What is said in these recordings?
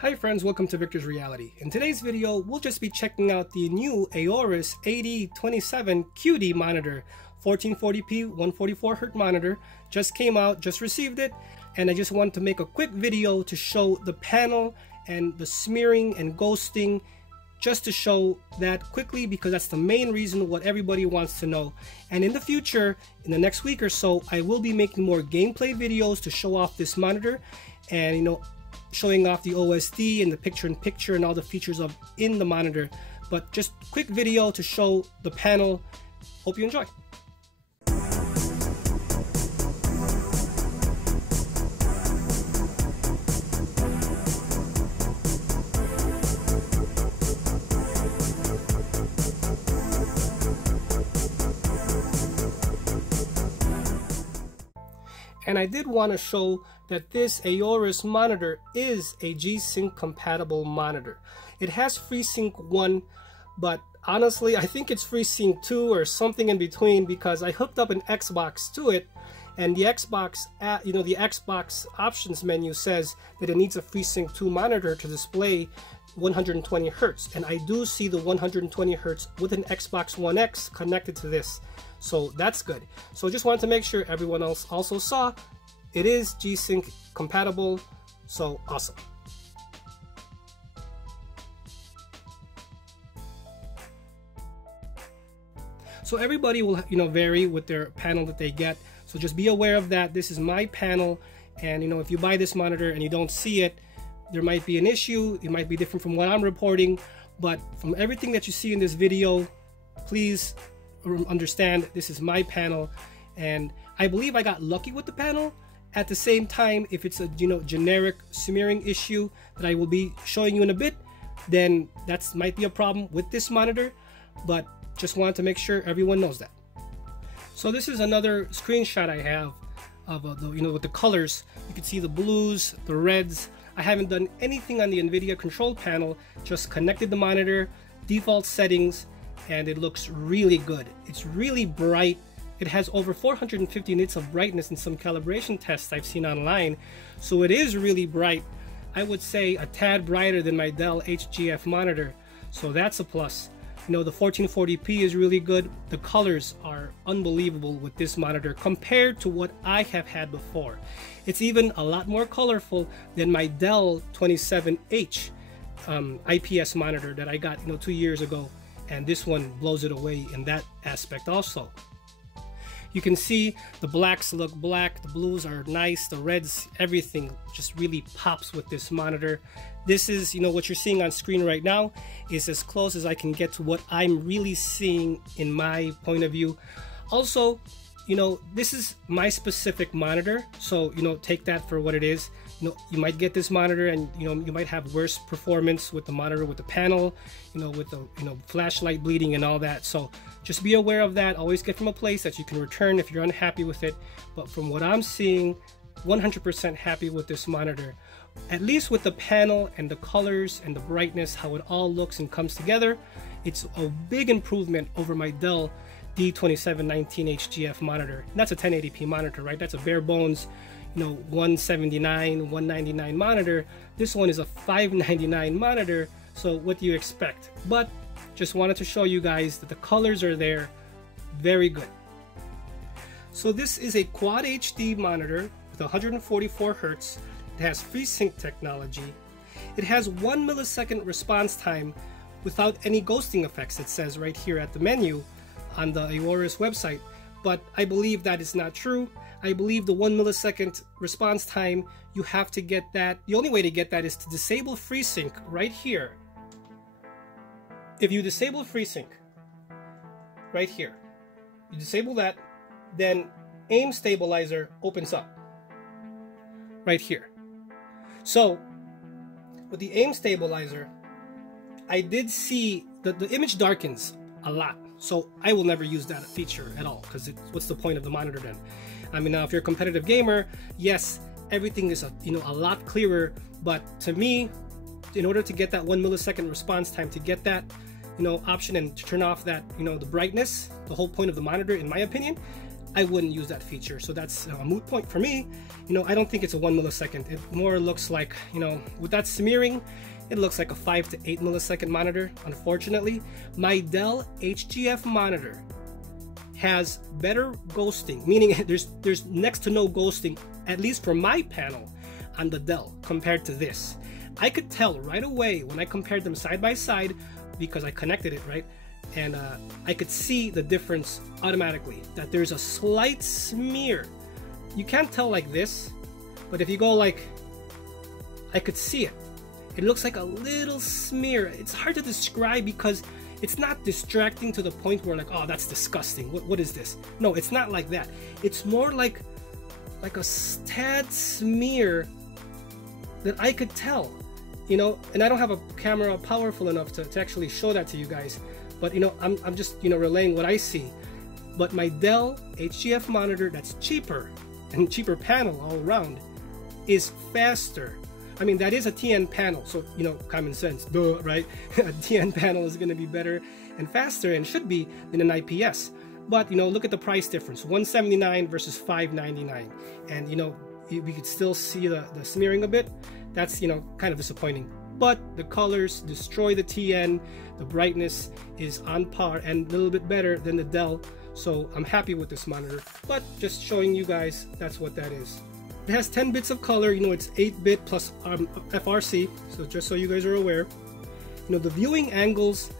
Hi friends, welcome to Victor's Reality. In today's video, we'll just be checking out the new Aorus AD27QD monitor. 1440p 144Hz monitor. Just came out, just received it, and I just wanted to make a quick video to show the panel and the smearing and ghosting, just to show that quickly because that's the main reason what everybody wants to know. And in the future, in the next week or so, I will be making more gameplay videos to show off this monitor and showing off the OSD and the picture-in-picture and all the features of in the monitor. But just quick video to show the panel. Hope you enjoy. And I did want to show that this Aorus monitor is a G-Sync compatible monitor. It has FreeSync 1, but honestly I think it's FreeSync 2 or something in between, because I hooked up an Xbox to it, and the Xbox the Xbox options menu says that it needs a FreeSync 2 monitor to display 120 Hz, and I do see the 120 Hz with an Xbox One X connected to this. So that's good. So just wanted to make sure everyone else also saw it is G-Sync compatible. So awesome. So everybody will vary with their panel that they get. So just be aware of that. This is my panel, and if you buy this monitor and you don't see it, there might be an issue. It might be different from what I'm reporting, but from everything that you see in this video, please understand this is my panel, and I believe I got lucky with the panel. At the same time, if it's a generic smearing issue that I will be showing you in a bit, then that might be a problem with this monitor, but just wanted to make sure everyone knows that. So this is another screenshot I have of with the colors. You can see the blues, the reds. I haven't done anything on the NVIDIA control panel, just connected the monitor, default settings, and it looks really good. It's really bright. It has over 450 nits of brightness in some calibration tests I've seen online, so it is really bright. I would say a tad brighter than my Dell HGF monitor, so that's a plus. The 1440p is really good. The colors are unbelievable with this monitor compared to what I have had before. It's even a lot more colorful than my Dell 27H IPS monitor that I got 2 years ago, and this one blows it away in that aspect also. You can see the blacks look black, the blues are nice, the reds, everything just really pops with this monitor. This is, what you're seeing on screen right now is as close as I can get to what I'm really seeing in my point of view. Also, this is my specific monitor, so take that for what it is. You might get this monitor and you might have worse performance with the monitor, with the panel, with the flashlight bleeding and all that. So just be aware of that. Always get from a place that you can return if you're unhappy with it. But from what I'm seeing, 100% happy with this monitor, at least with the panel and the colors and the brightness, how it all looks and comes together. It's a big improvement over my Dell D2719HGF monitor. And that's a 1080p monitor, right? That's a bare bones 179, 199 monitor. This one is a 599 monitor, so what do you expect? But just wanted to show you guys that the colors are there, very good. So this is a Quad HD monitor with 144 Hz. It has FreeSync technology. It has 1 millisecond response time without any ghosting effects, it says right here at the menu on the Aorus website, but I believe that is not true. I believe the 1 millisecond response time, you have to get that. The only way to get that is to disable FreeSync right here. If you disable FreeSync right here, you disable that, then aim stabilizer opens up right here. So with the aim stabilizer, I did see that the image darkens a lot. So I will never use that feature at all, because what's the point of the monitor then? I mean, now if you're a competitive gamer, yes, everything is a lot clearer, but to me, in order to get that 1 millisecond response time, to get that option and to turn off that the brightness, the whole point of the monitor, in my opinion, I wouldn't use that feature. So that's a moot point for me. You know, I don't think it's a 1 millisecond. It more looks like, you know, with that smearing, it looks like a 5 to 8 millisecond monitor. Unfortunately, my Dell HGF monitor has better ghosting, meaning there's next to no ghosting, at least for my panel on the Dell compared to this. I could tell right away when I compared them side by side, because I connected it, right? And I could see the difference automatically, that there's a slight smear. You can't tell like this, but if you go like, I could see it. It looks like a little smear. It's hard to describe because it's not distracting to the point where like, oh, that's disgusting. What is this? No, it's not like that. It's more like a tad smear that I could tell, you know, and I don't have a camera powerful enough to actually show that to you guys. But, you know, I'm just, you know, relaying what I see. But my Dell HGF monitor that's cheaper and cheaper panel all around is faster. I mean, that is a TN panel, so, you know, common sense, duh, right? A TN panel is going to be better and faster and should be than an IPS. But, you know, look at the price difference, $179 versus $599. And, you know, we could still see the smearing a bit. That's, you know, kind of disappointing. But the colors destroy the TN, the brightness is on par and a little bit better than the Dell. So I'm happy with this monitor, but just showing you guys, that's what that is. It has 10 bits of color, you know, it's 8-bit plus FRC, so just so you guys are aware. You know, the viewing angles,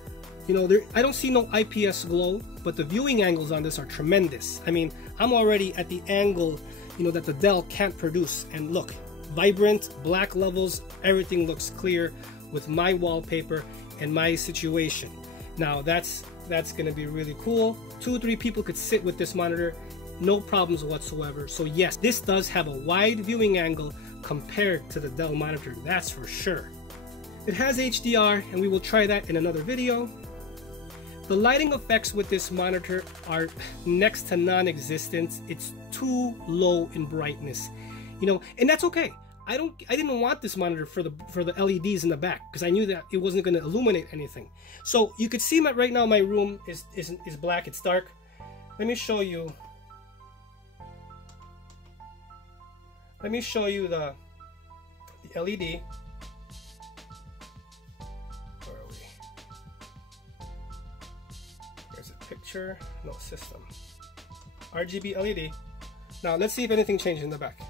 you know, I don't see no IPS glow, but the viewing angles on this are tremendous. I mean, I'm already at the angle, you know, that the Dell can't produce. And look, vibrant, black levels, everything looks clear with my wallpaper and my situation. Now, that's gonna be really cool. 2 or 3 people could sit with this monitor, no problems whatsoever. So yes, this does have a wide viewing angle compared to the Dell monitor, that's for sure. It has HDR, and we will try that in another video. The lighting effects with this monitor are next to non-existent. It's too low in brightness, you know, and that's okay. I didn't want this monitor for the LEDs in the back because I knew that it wasn't going to illuminate anything. So you could see right now my room is black, it's dark. Let me show you. Let me show you the LED. Where are we? There's a picture, no system. RGB LED. Now let's see if anything changed in the back.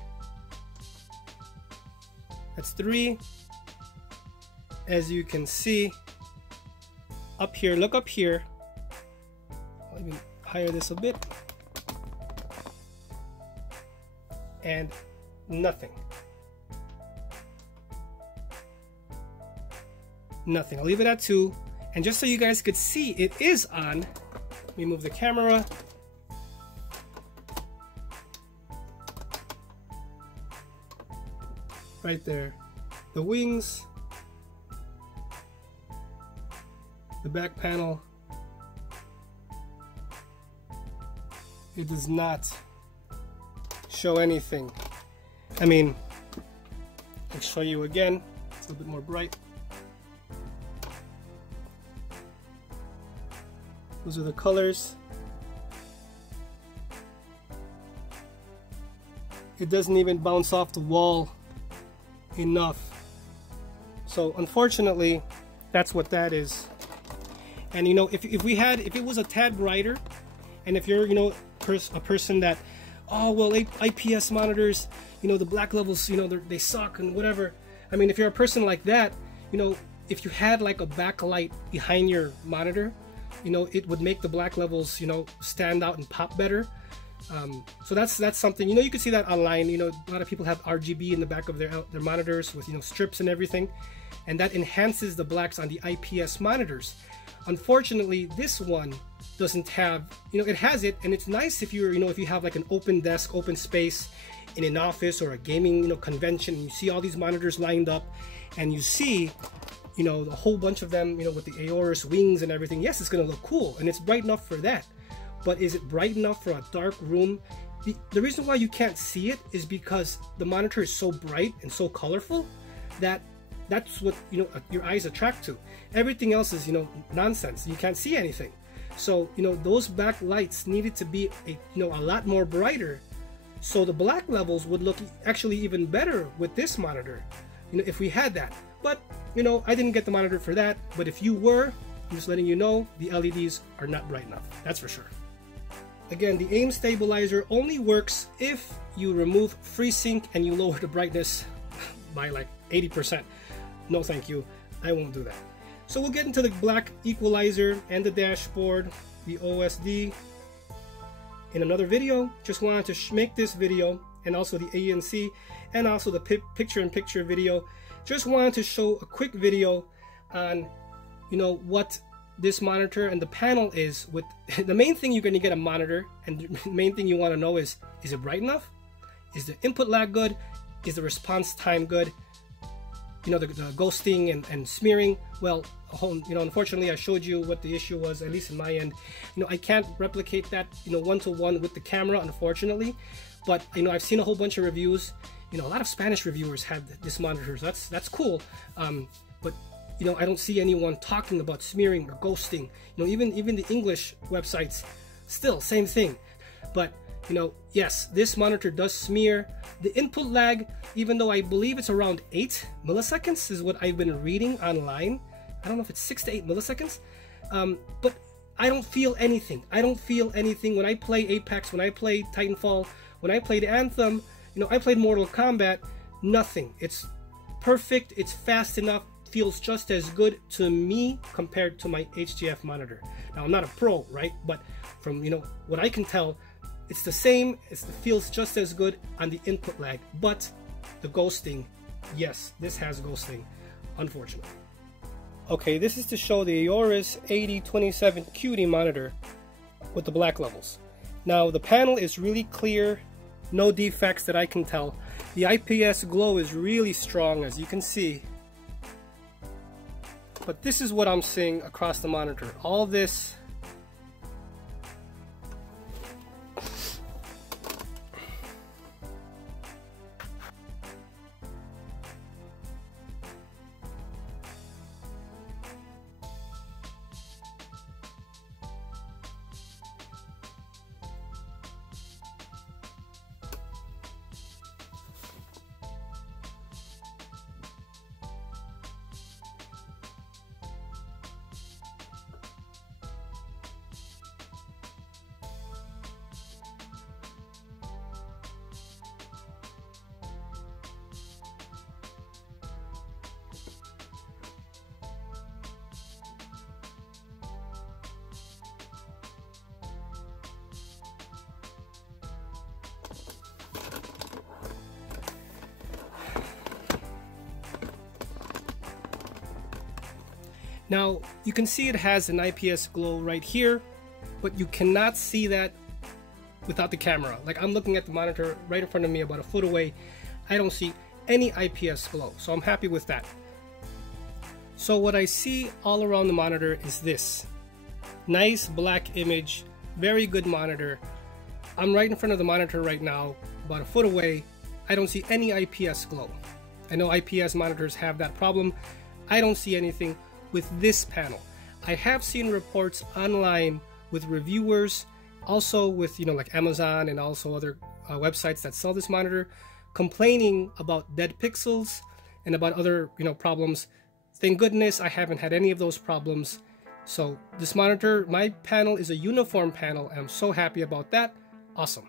That's 3. As you can see, up here, look up here. Let me higher this a bit. And nothing. Nothing. I'll leave it at 2. And just so you guys could see, it is on. Let me move the camera. Right there. The wings. The back panel. It does not show anything. I mean, I'll show you again. It's a little bit more bright. Those are the colors. It doesn't even bounce off the wall enough. So unfortunately, that's what that is. And you know, if it was a tad brighter, and if you're, you know, a person that, oh well, IPS monitors, you know, the black levels, you know, they suck and whatever. I mean, if you're a person like that, you know, if you had like a backlight behind your monitor, you know, it would make the black levels, you know, stand out and pop better. So that's something, you know, you can see that online. You know, a lot of people have RGB in the back of their monitors with, you know, strips and everything, and that enhances the blacks on the IPS monitors. Unfortunately, this one doesn't have, you know, it has it, and it's nice if you're, you know, if you have like an open desk, open space in an office or a gaming, you know, convention, and you see all these monitors lined up, and you see, you know, a whole bunch of them, you know, with the Aorus wings and everything. Yes, it's gonna look cool, and it's bright enough for that. But is it bright enough for a dark room? The reason why you can't see it is because the monitor is so bright and so colorful that that's what, you know, your eyes attract to. Everything else is, you know, nonsense. You can't see anything. So, you know, those back lights needed to be a lot more brighter. So the black levels would look actually even better with this monitor, you know, if we had that. But, you know, I didn't get the monitor for that. But if you were, I'm just letting you know, the LEDs are not bright enough. That's for sure. Again, the aim stabilizer only works if you remove FreeSync and you lower the brightness by like 80%. No thank you, I won't do that. So we'll get into the black equalizer and the dashboard, the OSD, in another video. Just wanted to make this video, and also the ANC, and also the picture-in-picture video. Just wanted to show a quick video on, you know, what this monitor and the panel is. With the main thing you're going to get a monitor, and the main thing you want to know is it bright enough? Is the input lag good? Is the response time good? You know, the ghosting and smearing. Well, you know, unfortunately I showed you what the issue was, at least in my end. You know, I can't replicate that, you know, one-to-one with the camera, unfortunately. But, you know, I've seen a whole bunch of reviews. You know, a lot of Spanish reviewers have this monitor, so that's cool. But, you know, I don't see anyone talking about smearing or ghosting. You know, even the English websites, still same thing. But, you know, yes, this monitor does smear. The input lag, even though I believe it's around 8 milliseconds is what I've been reading online. I don't know if it's 6 to 8 milliseconds. But I don't feel anything. I don't feel anything when I play Apex, when I play Titanfall, when I played Anthem, you know, I played Mortal Kombat, nothing. It's perfect, it's fast enough, feels just as good to me compared to my HGF monitor. Now, I'm not a pro, right? But from, you know, what I can tell, it's the same, it feels just as good on the input lag. But the ghosting, yes, this has ghosting, unfortunately. Okay, this is to show the Aorus AD27QD monitor with the black levels. Now, the panel is really clear, no defects that I can tell. The IPS glow is really strong, as you can see. But this is what I'm seeing across the monitor. All this Now, you can see it has an IPS glow right here, but you cannot see that without the camera. Like, I'm looking at the monitor right in front of me about a foot away. I don't see any IPS glow, so I'm happy with that. So what I see all around the monitor is this. Nice black image, very good monitor. I'm right in front of the monitor right now, about a foot away. I don't see any IPS glow. I know IPS monitors have that problem. I don't see anything with this panel. I have seen reports online with reviewers, also with, you know, like Amazon and also other websites that sell this monitor, complaining about dead pixels and about other, you know, problems. Thank goodness I haven't had any of those problems. So this monitor, my panel is a uniform panel, and I'm so happy about that. Awesome.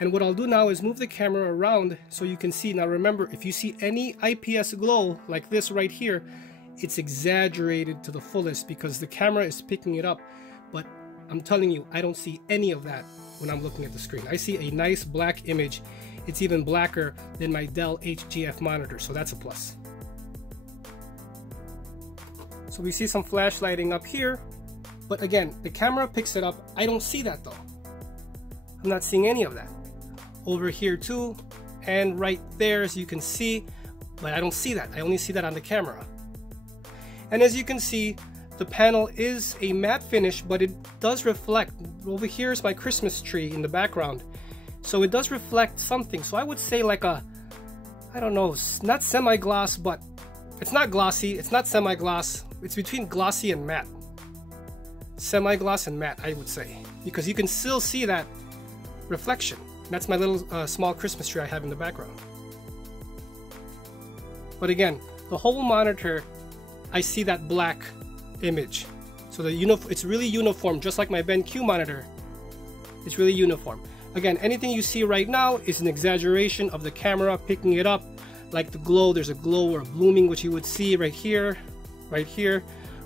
And what I'll do now is move the camera around so you can see. Now remember, if you see any IPS glow like this right here, it's exaggerated to the fullest because the camera is picking it up. But I'm telling you, I don't see any of that when I'm looking at the screen. I see a nice black image. It's even blacker than my Dell HGF monitor, so that's a plus. So we see some flash lighting up here, but again, the camera picks it up. I don't see that though. I'm not seeing any of that. Over here too, and right there, as you can see, but I don't see that. I only see that on the camera. And as you can see, the panel is a matte finish, but it does reflect. Over here is my Christmas tree in the background. So it does reflect something. So I would say like a, I don't know, not semi-gloss, but it's not glossy, it's not semi-gloss. It's between glossy and matte. semi-gloss and matte, I would say, because you can still see that reflection. That's my little small Christmas tree I have in the background. But again, the whole monitor, I see that black image. So it's really uniform, just like my BenQ monitor. It's really uniform. Again, anything you see right now is an exaggeration of the camera picking it up. Like the glow, there's a glow or a blooming, which you would see right here,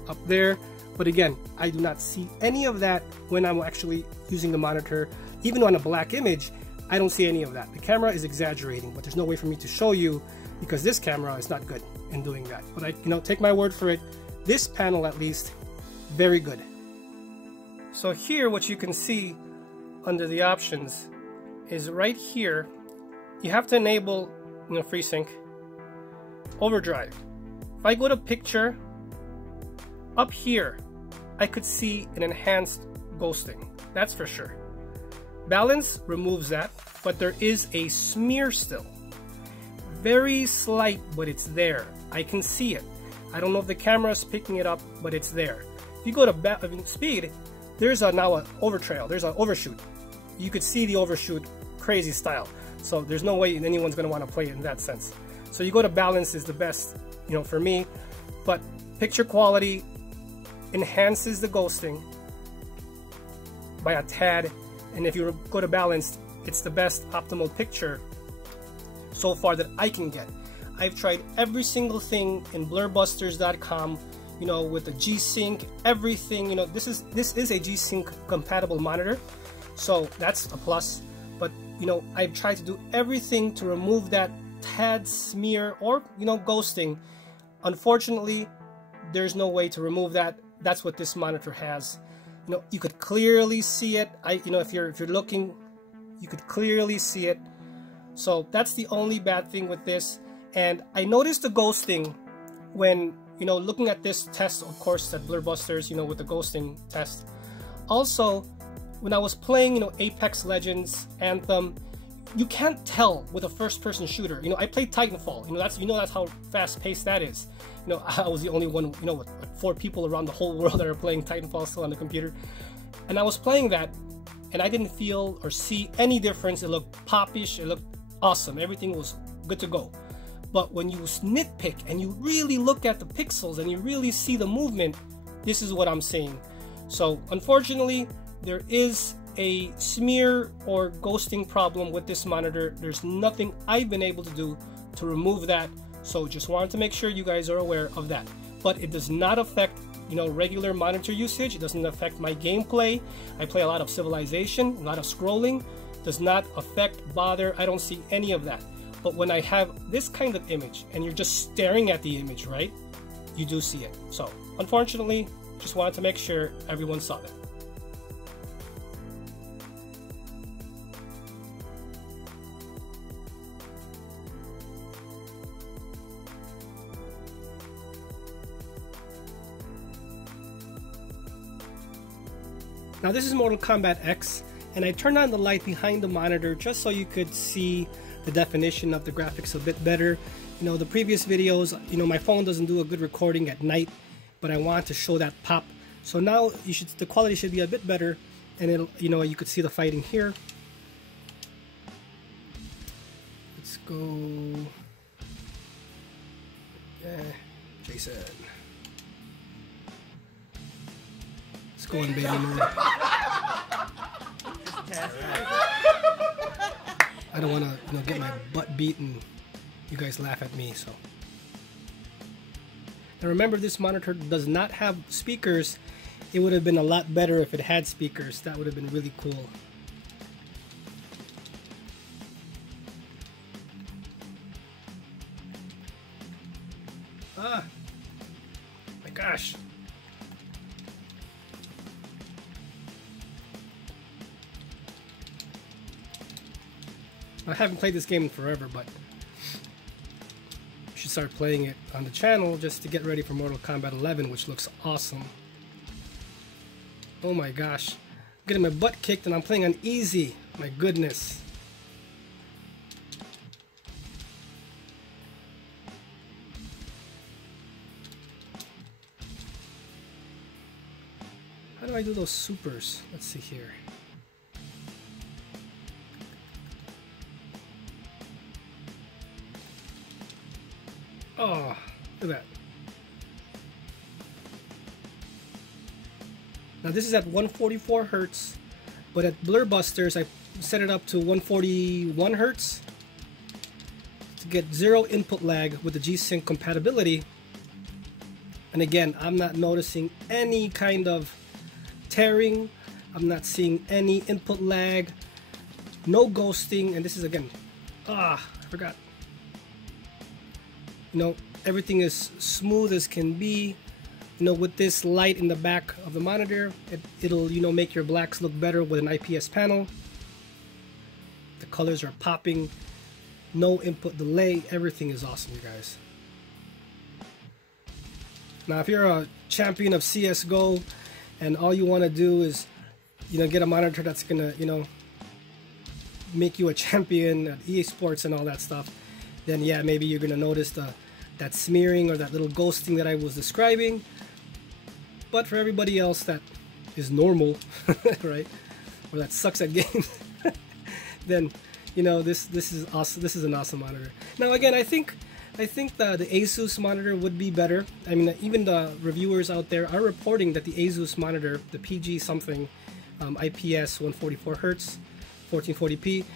up there. But again, I do not see any of that when I'm actually using the monitor. Even on a black image, I don't see any of that. The camera is exaggerating, but there's no way for me to show you because this camera is not good in doing that. But take my word for it. This panel, at least, very good. So here, what you can see under the options is right here, you have to enable FreeSync, overdrive. If I go to picture, up here, I could see an enhanced ghosting, that's for sure. Balance removes that, but there is a smear still. Very slight, but it's there. I can see it. I don't know if the camera is picking it up, but it's there. If you go to speed, there's now an overtrail, there's an overshoot. You could see the overshoot, crazy style. So there's no way anyone's going to want to play it in that sense. So you go to balance is the best, for me. But picture quality enhances the ghosting by a tad. And if you go to balance, it's the best optimal picture so far that I can get. I've tried every single thing in blurbusters.com, with the G-Sync, everything. This is a G-Sync compatible monitor, so that's a plus. But I've tried to do everything to remove that tad smear or ghosting. Unfortunately, there's no way to remove that. That's what this monitor has. You could clearly see it. If you're looking, you could clearly see it. So that's the only bad thing with this. And I noticed the ghosting when looking at this test, of course, at Blurbusters, with the ghosting test. Also, when I was playing, Apex Legends, Anthem, you can't tell with a first-person shooter. I played Titanfall. That's how fast-paced that is. I was the only one, with 4 people around the whole world that are playing Titanfall still on the computer. And I was playing that, and I didn't feel or see any difference. It looked popish. It looked awesome. Everything was good to go. But when you nitpick and you really look at the pixels and you really see the movement, this is what I'm seeing. So unfortunately, there is a smear or ghosting problem with this monitor. There's nothing I've been able to do to remove that. So just wanted to make sure you guys are aware of that. But it does not affect, regular monitor usage. It doesn't affect my gameplay. I play a lot of Civilization, a lot of scrolling. Does not affect, bother. I don't see any of that. But when I have this kind of image and you're just staring at the image, right? You do see it. So unfortunately, just wanted to make sure everyone saw that. Now this is Mortal Kombat X, and I turned on the light behind the monitor just so you could see the definition of the graphics a bit better. The previous videos, my phone doesn't do a good recording at night, but I want to show that pop. So now the quality should be a bit better, and it'll, you could see the fighting here. Let's go. Yeah, Jason. Let's go in baby mode. I don't want to get my butt beaten. You guys laugh at me, so. Now remember, this monitor does not have speakers. It would have been a lot better if it had speakers. That would have been really cool. Ah, my gosh. I haven't played this game in forever, but I should start playing it on the channel just to get ready for Mortal Kombat 11, which looks awesome. Oh my gosh. I'm getting my butt kicked and I'm playing on easy. My goodness. How do I do those supers? Let's see here. Oh, look at that. Now this is at 144 Hertz, but at Blur Busters I set it up to 141 Hertz to get zero input lag with the G-Sync compatibility. And again, I'm not noticing any kind of tearing. I'm not seeing any input lag, no ghosting, and this is again, I forgot. You know, everything is smooth as can be. You know, with this light in the back of the monitor, it'll, you know, make your blacks look better with an IPS panel. The colors are popping, no input delay, everything is awesome, you guys. Now, if you're a champion of CSGO and all you want to do is, you know, get a monitor that's gonna, you know, make you a champion at EA Sports and all that stuff, then yeah, maybe you're gonna notice that smearing or that little ghosting that I was describing. But for everybody else that is normal, right, or that sucks at games, then, you know, this is awesome. This is an awesome monitor. Now again, I think the Asus monitor would be better. I mean, even the reviewers out there are reporting that the Asus monitor, the PG something, IPS 144 Hertz, 1440p,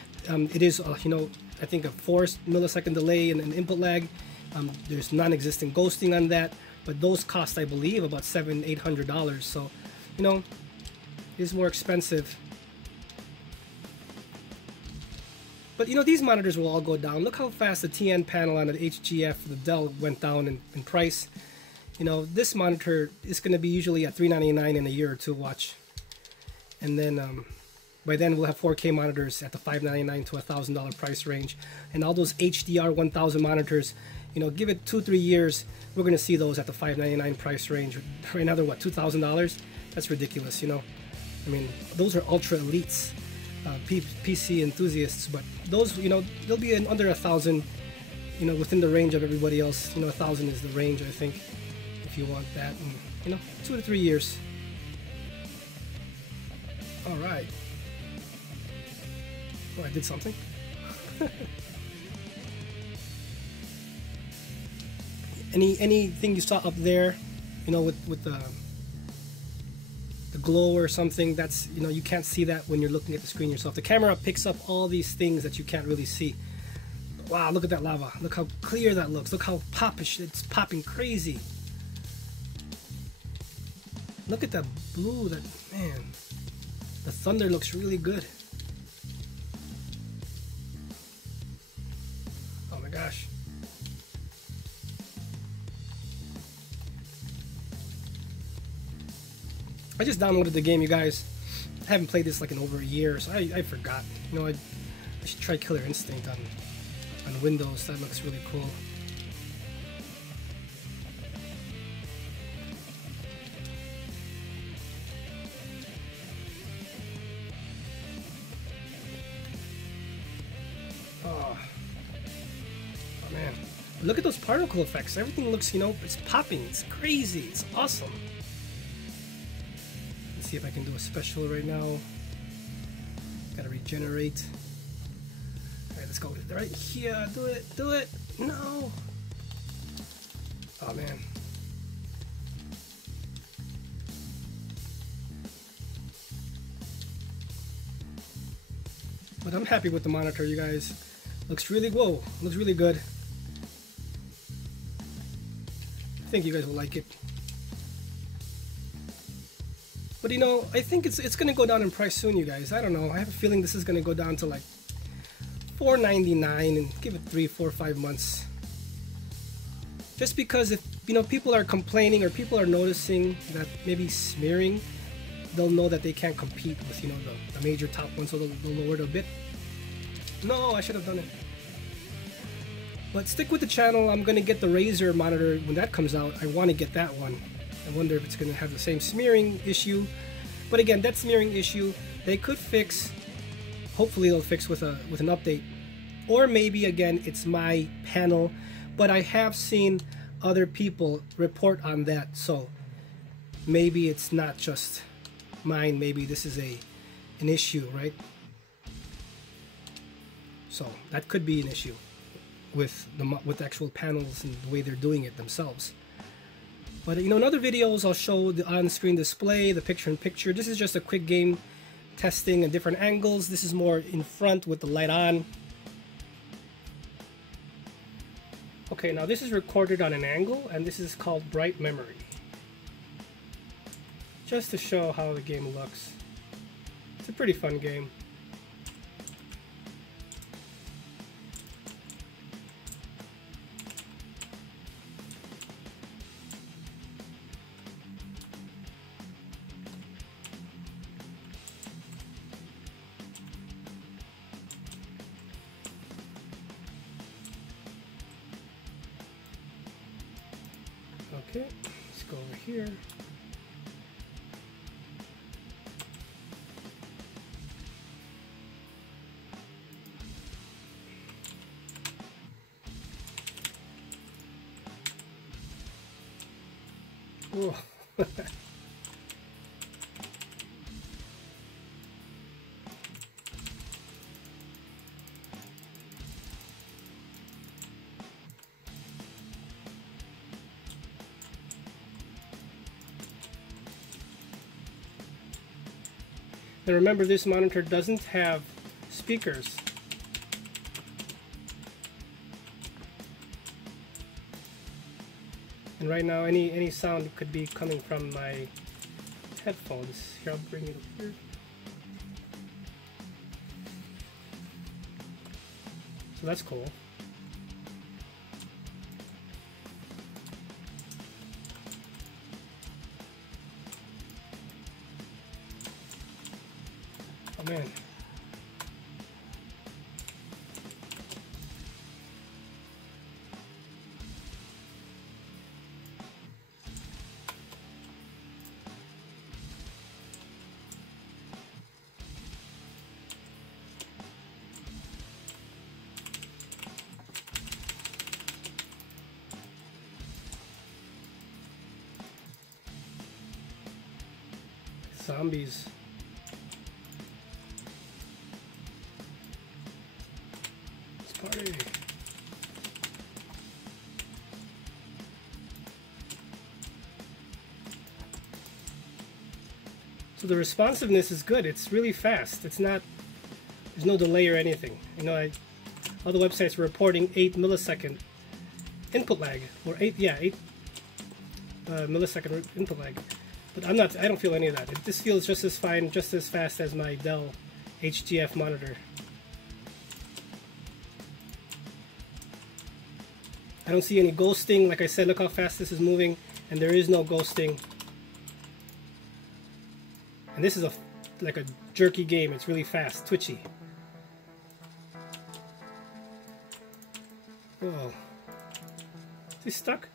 it is, you know, I think a 4 millisecond delay and an input lag. There's non-existent ghosting on that, but those cost, I believe, about $700–800. So, you know, it's more expensive. But, you know, these monitors will all go down. Look how fast the TN panel on the HGF, the Dell, went down in price. You know, this monitor is going to be usually at $399 in a year or two, watch. And then, by then we'll have 4K monitors at the $599 to $1,000 price range. And all those HDR 1000 monitors, you know, give it 2-3 years, we're going to see those at the $599 price range. Right now they're what, $2,000? That's ridiculous, you know. I mean, those are ultra elites. PC enthusiasts, but those, you know, they'll be under 1,000, you know, within the range of everybody else. You know, 1,000 is the range, I think, if you want that. And, you know, 2 to 3 years. All right. Oh, I did something. Anything you saw up there, you know, with the glow or something, that's, you know, you can't see that when you're looking at the screen yourself. The camera picks up all these things that you can't really see. Wow, look at that lava. Look how clear that looks. Look how popish, it's popping crazy. Look at that blue, that, man, the thunder looks really good. Oh my gosh. I just downloaded the game, you guys. I haven't played this like in over a year, so I forgot. You know, I should try Killer Instinct on Windows. That looks really cool. Oh man, look at those particle effects. Everything looks, you know, it's popping. It's crazy. It's awesome. See if I can do a special right now. Gotta regenerate. Alright, let's go right here. Do it, do it. No. Oh man. But I'm happy with the monitor, you guys. Looks really, whoa, looks really good. I think you guys will like it. But you know, I think it's gonna go down in price soon, you guys. I don't know. I have a feeling this is gonna go down to like $499 and give it 3, 4, 5 months. Just because if, you know, people are complaining or people are noticing that maybe smearing, they'll know that they can't compete with, you know, the major top ones, so they'll lower it a bit. No, I should have done it. But stick with the channel. I'm gonna get the Razer monitor when that comes out. I want to get that one. I wonder if it's going to have the same smearing issue. But again, that smearing issue, they could fix. Hopefully they'll fix with an update. Or maybe, again, it's my panel. But I have seen other people report on that. So maybe it's not just mind maybe this is an issue, right? So that could be an issue with the actual panels and the way they're doing it themselves. But you know, in other videos I'll show the on-screen display, the picture-in-picture. This is just a quick game testing at different angles. This is more in front with the light on. Okay, now this is recorded on an angle, and this is called bright memory. Just to show how the game looks. It's a pretty fun game. Okay, let's go over here. Oh. And remember, this monitor doesn't have speakers. And right now any sound could be coming from my headphones. Here, I'll bring it up here. So that's cool. Oh man. Zombies. Let's party. So the responsiveness is good. It's really fast. It's not, there's no delay or anything. You know, other websites are reporting 8 millisecond input lag, or 8 millisecond input lag. But I don't feel any of that. This feels just as fine, just as fast as my Dell HGF monitor. I don't see any ghosting. Like I said, look how fast this is moving, and there is no ghosting. And this is like a jerky game. It's really fast, twitchy. Whoa. Is he stuck?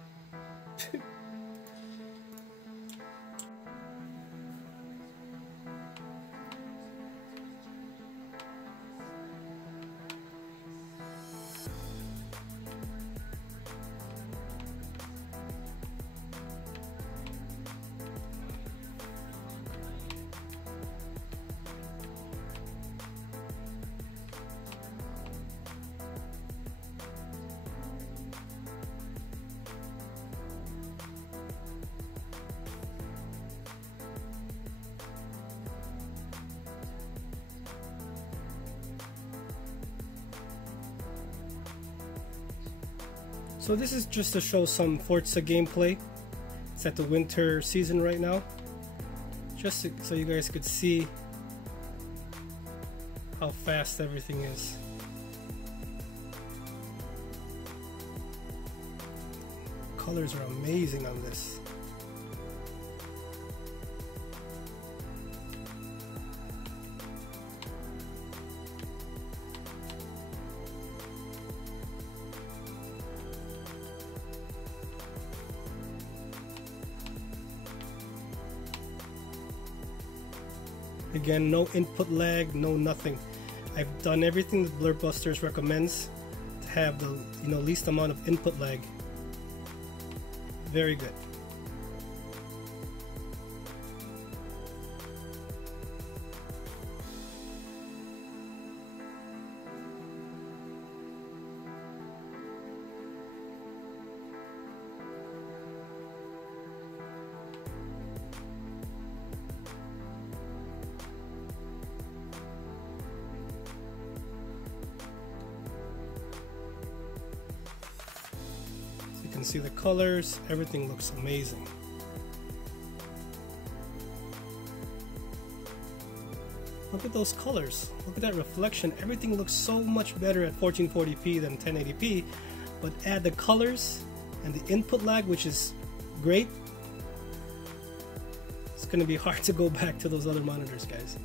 So this is just to show some Forza gameplay. It's at the winter season right now. Just so you guys could see how fast everything is. Colors are amazing on this. Again, no input lag, no nothing. I've done everything that Blurbbusters recommends to have the least amount of input lag. Very good. see the colors. Everything looks amazing. Look at those colors. Look at that reflection. Everything looks so much better at 1440p than 1080p. But add the colors and the input lag, which is great. It's going to be hard to go back to those other monitors, guys.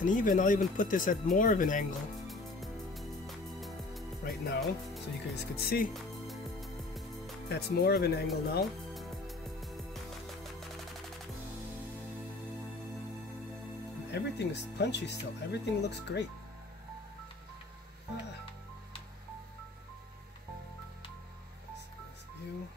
And I'll even put this at more of an angle right now, so you guys could see. That's more of an angle now. Everything is punchy still. Everything looks great. This view.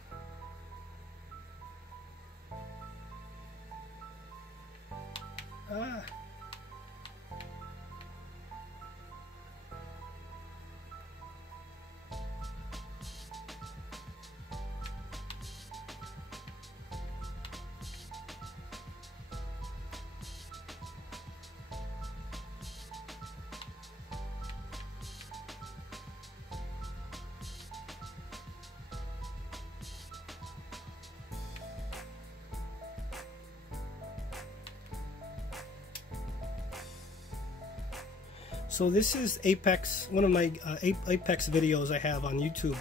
So this is Apex, one of my Apex videos I have on YouTube,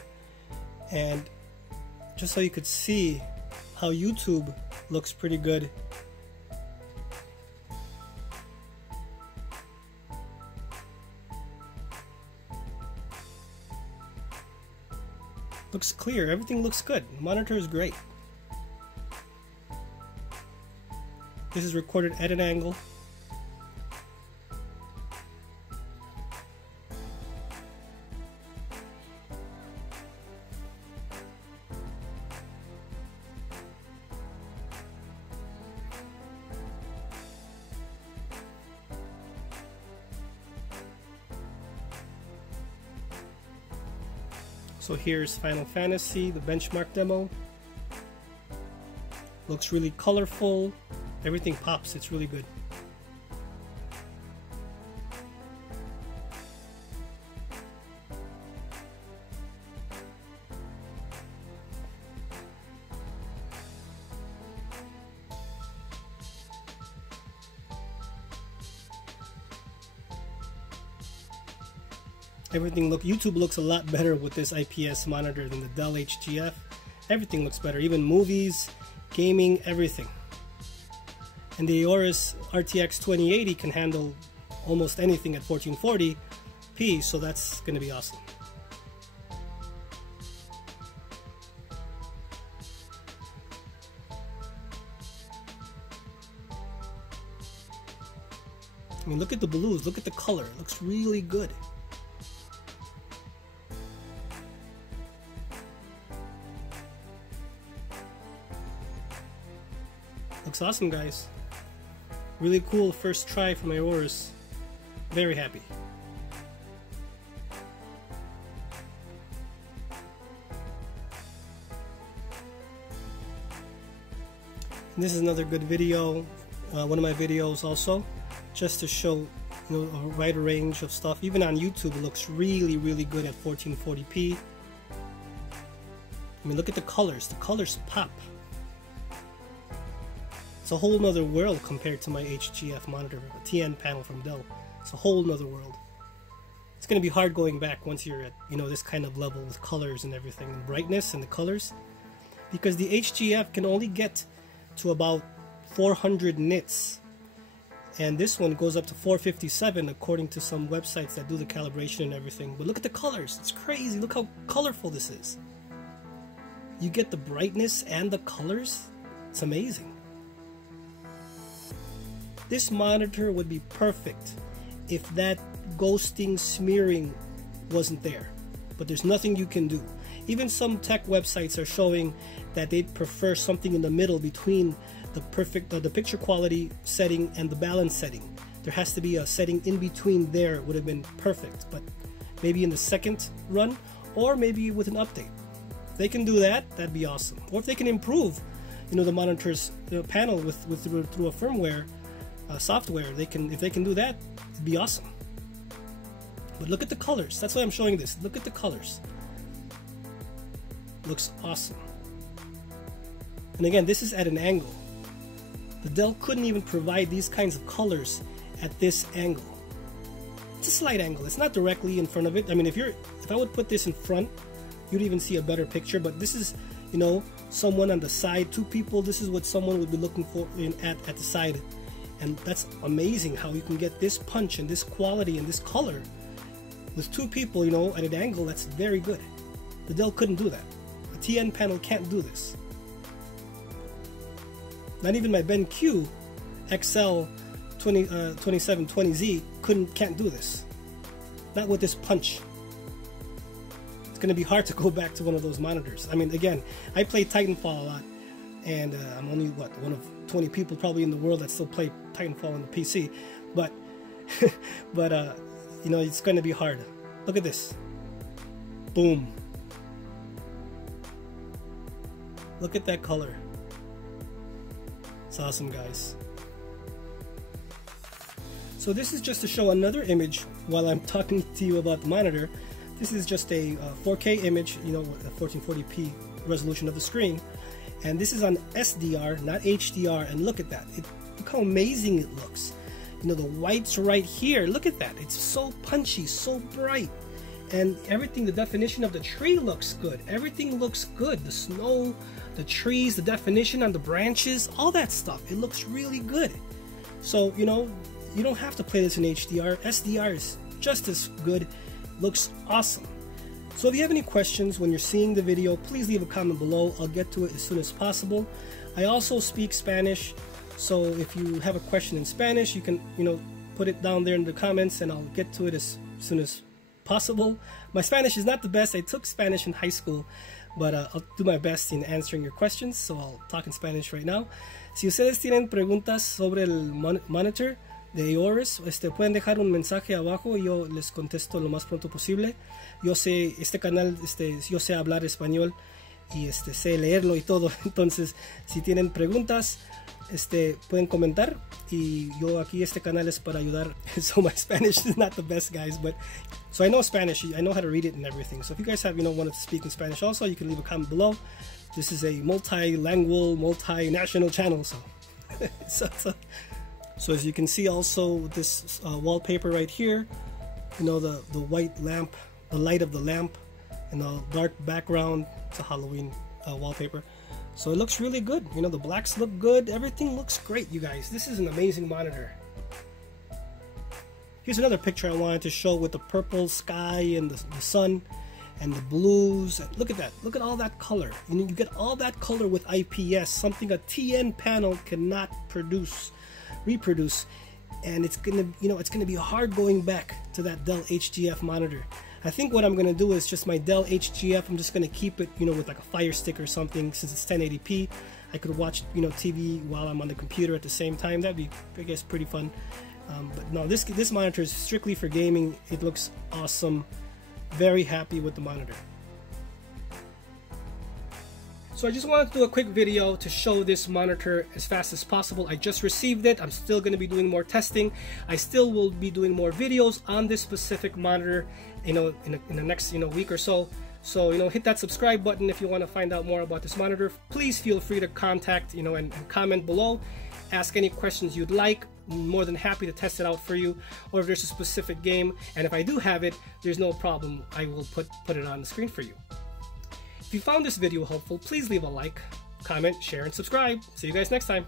and just so you could see how YouTube looks pretty good. Looks clear, everything looks good. The monitor is great. This is recorded at an angle. So here's Final Fantasy, the benchmark demo. Looks really colorful. Everything pops, it's really good. YouTube looks a lot better with this IPS monitor than the Dell HGF. Everything looks better, even movies, gaming, everything. And the Aorus RTX 2080 can handle almost anything at 1440p, so that's going to be awesome. I mean, look at the blues, look at the color, it looks really good. Looks awesome, guys. Really cool first try for my Aorus. Very happy. And this is another good video, one of my videos also, just to show a wider range of stuff. Even on YouTube it looks really, really good at 1440p. I mean, look at the colors pop. It's a whole nother world compared to my HGF monitor, a TN panel from Dell. It's a whole nother world. It's going to be hard going back once you're at this kind of level with colors and everything, and brightness and the colors, because the HGF can only get to about 400 nits, and this one goes up to 457 according to some websites that do the calibration and everything. But look at the colors, it's crazy. Look how colorful this is. You get the brightness and the colors. It's amazing. This monitor would be perfect if that ghosting smearing wasn't there, but there's nothing you can do. Even some tech websites are showing that they'd prefer something in the middle between the picture quality setting and the balance setting. There has to be a setting in between there. It would have been perfect, but maybe in the second run, or maybe with an update. If they can do that, that'd be awesome. Or if they can improve the monitor's panel through a firmware, software. If they can do that, it'd be awesome. But look at the colors. That's why I'm showing this. Look at the colors. Looks awesome. And again, this is at an angle. The Dell couldn't even provide these kinds of colors at this angle. It's a slight angle. It's not directly in front of it. I mean, if I would put this in front, you'd even see a better picture. But this is, you know, someone on the side, two people. This is what someone would be looking for at the side. And that's amazing how you can get this punch and this quality and this color with two people, you know, at an angle. That's very good. The Dell couldn't do that. A TN panel can't do this. Not even my BenQ XL2720Z can't do this. Not with this punch. It's going to be hard to go back to one of those monitors. I mean, again, I play Titanfall a lot, and I'm only one of 20 people probably in the world that still play Titanfall on the PC. But, you know, it's going to be hard. Look at this. Boom. Look at that color. It's awesome, guys. So this is just to show another image while I'm talking to you about the monitor. This is just a 4K image, you know, a 1440p resolution of the screen. And this is on SDR, not HDR. And look at that. Look how amazing it looks. You know, the whites right here. Look at that. It's so punchy, so bright. And everything, the definition of the tree looks good. Everything looks good. The snow, the trees, the definition on the branches, all that stuff. It looks really good. So, you know, you don't have to play this in HDR. SDR is just as good. Looks awesome. So if you have any questions when you're seeing the video, please leave a comment below. I'll get to it as soon as possible. I also speak Spanish, so if you have a question in Spanish, you can, you know, put it down there in the comments and I'll get to it as soon as possible. My Spanish is not the best. I took Spanish in high school, but I'll do my best in answering your questions, so I'll talk in Spanish right now. Si ustedes tienen preguntas sobre el monitor de Aorus, pueden dejar un mensaje abajo y yo les contesto lo más pronto posible. Yo sé, este canal, yo sé hablar español y sé leerlo y todo. Entonces, si tienen preguntas, pueden comentar y yo aquí, este canal es para ayudar. So my Spanish is not the best, guys, but so I know Spanish. I know how to read it and everything. So if you guys have, you know, wanted to speak in Spanish also, you can leave a comment below. This is a multilingual, multinational channel, so so as you can see also this wallpaper right here, you know, the white lamp, the light of the lamp, and the dark background. It's a Halloween wallpaper. So it looks really good. You know, the blacks look good. Everything looks great, you guys. This is an amazing monitor. Here's another picture I wanted to show with the purple sky and the sun and the blues. Look at that. Look at all that color. You know, you get all that color with IPS, something a TN panel cannot reproduce, and it's gonna, you know, it's gonna be hard going back to that Dell HGF monitor. I think what I'm gonna do is just my Dell HGF, I'm just gonna keep it, you know, with like a Fire Stick or something. Since it's 1080p, I could watch, you know, TV while I'm on the computer at the same time. That'd be, I guess, pretty fun. But no, this monitor is strictly for gaming. It looks awesome. Very happy with the monitor. So I just wanted to do a quick video to show this monitor as fast as possible. I just received it. I'm still going to be doing more testing. I still will be doing more videos on this specific monitor, you know, in the next, you know, week or so. So, you know, hit that subscribe button if you want to find out more about this monitor. Please feel free to contact, you know, and comment below. Ask any questions you'd like. I'm more than happy to test it out for you. Or if there's a specific game, and if I do have it, there's no problem. I will put it on the screen for you. If you found this video helpful, please leave a like, comment, share, and subscribe. See you guys next time.